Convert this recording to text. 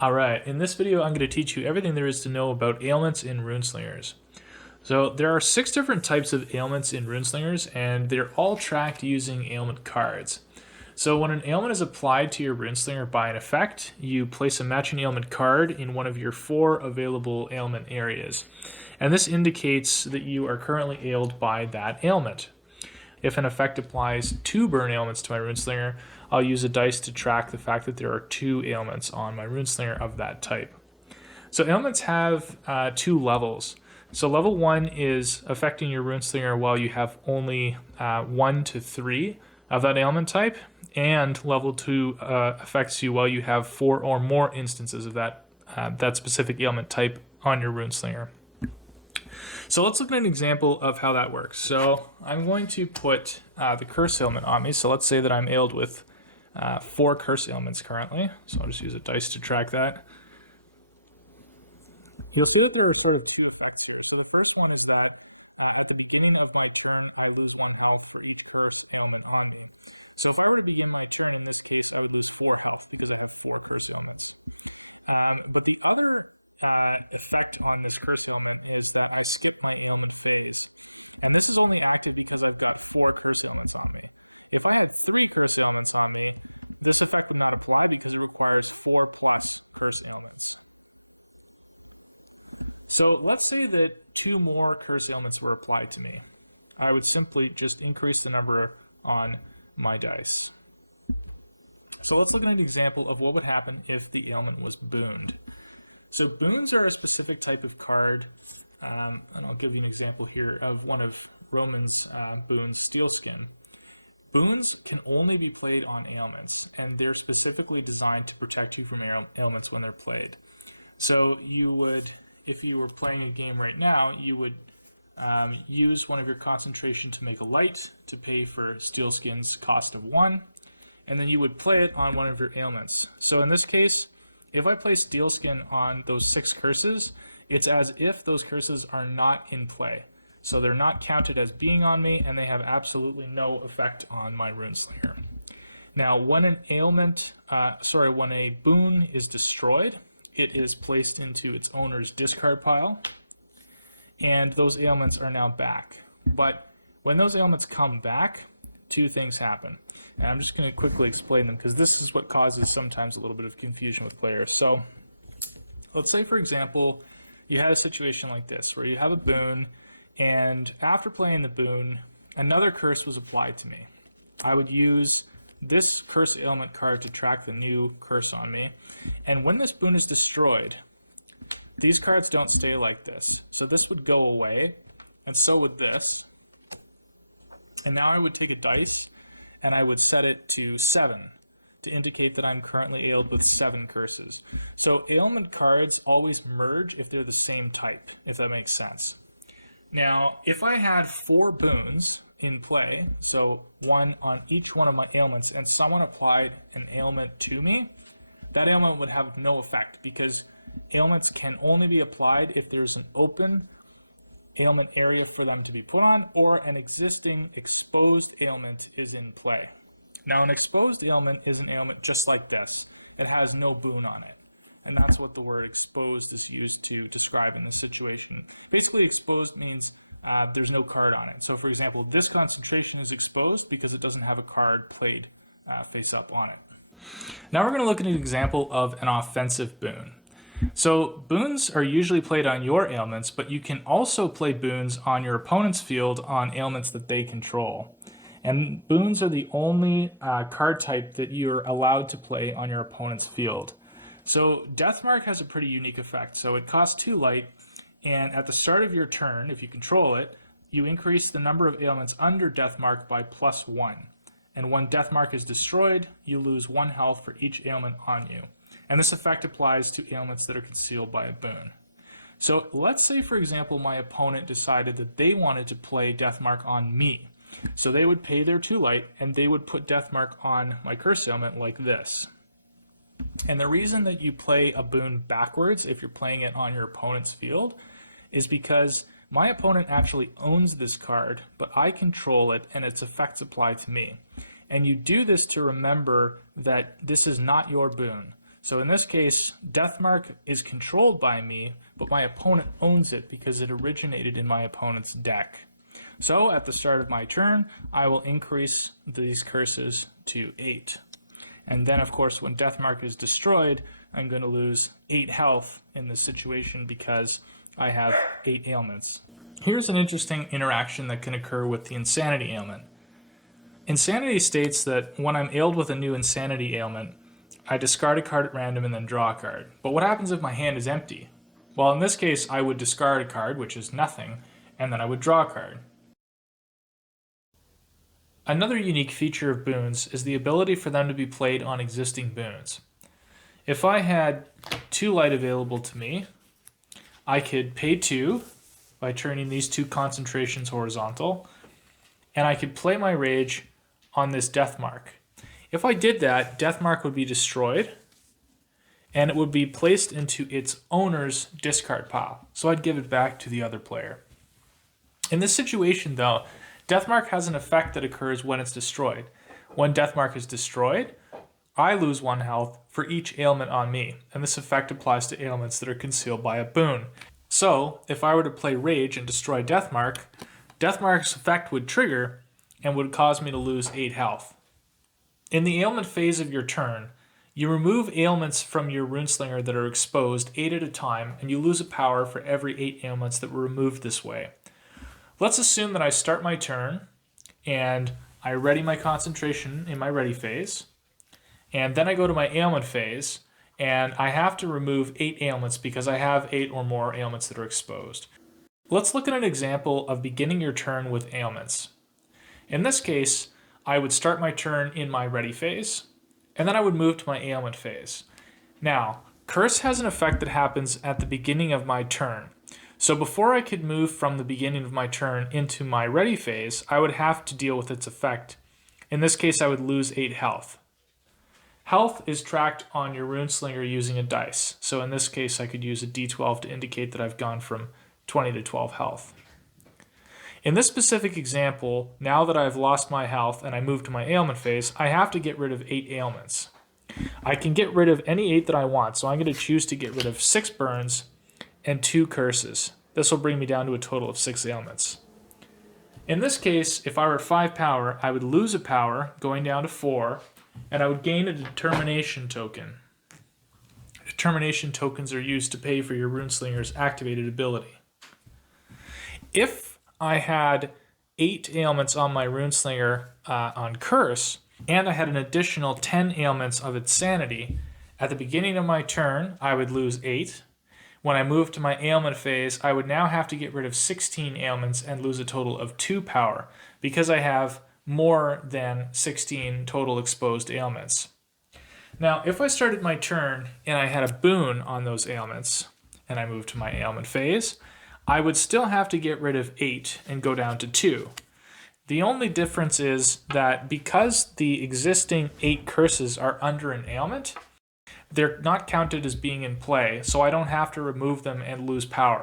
Alright, in this video I'm going to teach you everything there is to know about ailments in Runeslingers. So there are 6 different types of ailments in Runeslingers, and they're all tracked using ailment cards. So when an ailment is applied to your Runeslinger by an effect, you place a matching ailment card in one of your 4 available ailment areas. And this indicates that you are currently ailed by that ailment. If an effect applies 2 burn ailments to my Runeslinger, I'll use a dice to track the fact that there are 2 ailments on my Runeslinger of that type. So ailments have 2 levels. So level 1 is affecting your Runeslinger while you have only 1 to 3 of that ailment type, and level 2 affects you while you have 4 or more instances of that specific ailment type on your Runeslinger. So let's look at an example of how that works. So I'm going to put the curse ailment on me. So let's say that I'm ailed with 4 curse ailments currently. So I'll just use a dice to track that. You'll see that there are sort of 2 effects here. So the first one is that at the beginning of my turn, I lose 1 health for each curse ailment on me. So if I were to begin my turn in this case, I would lose 4 health because I have 4 curse ailments. But the other effect on this curse ailment is that I skip my Ailment Phase. And this is only active because I've got 4 curse ailments on me. If I had 3 curse ailments on me, this effect would not apply because it requires 4 plus curse ailments. So let's say that 2 more curse ailments were applied to me. I would simply just increase the number on my dice. So let's look at an example of what would happen if the ailment was booned. So boons are a specific type of card, and I'll give you an example here of one of Roman's boons, Steelskin. Boons can only be played on ailments, and they're specifically designed to protect you from ailments when they're played. So you would, if you were playing a game right now, you would use one of your concentration to make a light to pay for Steelskin's cost of 1, and then you would play it on one of your ailments. So in this case, if I place Steelskin on those 6 curses, it's as if those curses are not in play. So they're not counted as being on me, and they have absolutely no effect on my Runeslinger. Now, when an when a boon is destroyed, it is placed into its owner's discard pile, and those ailments are now back. But when those ailments come back, 2 things happen. And I'm just going to quickly explain them because this is what causes sometimes a little bit of confusion with players. So let's say, for example, you had a situation like this where you have a boon, and after playing the boon, another curse was applied to me. I would use this curse ailment card to track the new curse on me, and when this boon is destroyed, these cards don't stay like this. So this would go away, and so would this. And now I would take a dice, and I would set it to 7 to indicate that I'm currently ailed with 7 curses. So ailment cards always merge if they're the same type, if that makes sense. Now, if I had 4 boons in play, so 1 on each one of my ailments, and someone applied an ailment to me, that ailment would have no effect because ailments can only be applied if there's an open ailment area for them to be put on, or an existing exposed ailment is in play. Now, an exposed ailment is an ailment just like this. It has no boon on it. And that's what the word exposed is used to describe in this situation. Basically, exposed means there's no card on it. So, for example, this concentration is exposed because it doesn't have a card played face up on it. Now we're going to look at an example of an offensive boon. So boons are usually played on your ailments, but you can also play boons on your opponent's field on ailments that they control. And boons are the only card type that you're allowed to play on your opponent's field. So Deathmark has a pretty unique effect. So it costs 2 light, and at the start of your turn, if you control it, you increase the number of ailments under Deathmark by +1. And when Deathmark is destroyed, you lose 1 health for each ailment on you. And this effect applies to ailments that are concealed by a boon. So let's say, for example, my opponent decided that they wanted to play Deathmark on me. So they would pay their 2 light, and they would put Deathmark on my curse ailment like this. And the reason that you play a boon backwards if you're playing it on your opponent's field is because my opponent actually owns this card, but I control it, and its effects apply to me. And you do this to remember that this is not your boon. So in this case, Deathmark is controlled by me, but my opponent owns it because it originated in my opponent's deck. So at the start of my turn, I will increase these curses to 8. And then, of course, when Deathmark is destroyed, I'm going to lose 8 health in this situation because I have 8 ailments. Here's an interesting interaction that can occur with the Insanity ailment. Insanity states that when I'm ailed with a new Insanity ailment, I discard a card at random and then draw a card. But what happens if my hand is empty? Well, in this case, I would discard a card, which is nothing, and then I would draw a card. Another unique feature of boons is the ability for them to be played on existing boons. If I had 2 light available to me, I could pay 2 by turning these 2 concentrations horizontal, and I could play my rage on this Deathmark. If I did that, Deathmark would be destroyed, and it would be placed into its owner's discard pile. So I'd give it back to the other player. In this situation, though, Deathmark has an effect that occurs when it's destroyed. When Deathmark is destroyed, I lose 1 health for each ailment on me, and this effect applies to ailments that are concealed by a boon. So, if I were to play Rage and destroy Deathmark, Deathmark's effect would trigger and would cause me to lose 8 health. In the ailment phase of your turn, you remove ailments from your Runeslinger that are exposed 8 at a time, and you lose a power for every 8 ailments that were removed this way. Let's assume that I start my turn, and I ready my concentration in my ready phase, and then I go to my ailment phase, and I have to remove 8 ailments because I have 8 or more ailments that are exposed. Let's look at an example of beginning your turn with ailments. In this case, I would start my turn in my ready phase, and then I would move to my ailment phase. Now, Curse has an effect that happens at the beginning of my turn. So before I could move from the beginning of my turn into my ready phase, I would have to deal with its effect. In this case, I would lose 8 health. Health is tracked on your Runeslinger using a dice. So in this case, I could use a d12 to indicate that I've gone from 20 to 12 health. In this specific example, now that I've lost my health and I move to my ailment phase, I have to get rid of 8 ailments. I can get rid of any 8 that I want, so I'm going to choose to get rid of 6 burns and 2 curses. This will bring me down to a total of 6 ailments. In this case, if I were at 5 power, I would lose a power, going down to 4, and I would gain a determination token. Determination tokens are used to pay for your Runeslinger's activated ability. If I had 8 ailments on my Runeslinger on Curse, and I had an additional 10 ailments of its sanity, at the beginning of my turn, I would lose 8. When I move to my ailment phase, I would now have to get rid of 16 ailments and lose a total of 2 power, because I have more than 16 total exposed ailments. Now, if I started my turn and I had a boon on those ailments, and I moved to my ailment phase, I would still have to get rid of 8 and go down to 2. The only difference is that because the existing 8 curses are under an ailment, they're not counted as being in play, so I don't have to remove them and lose power.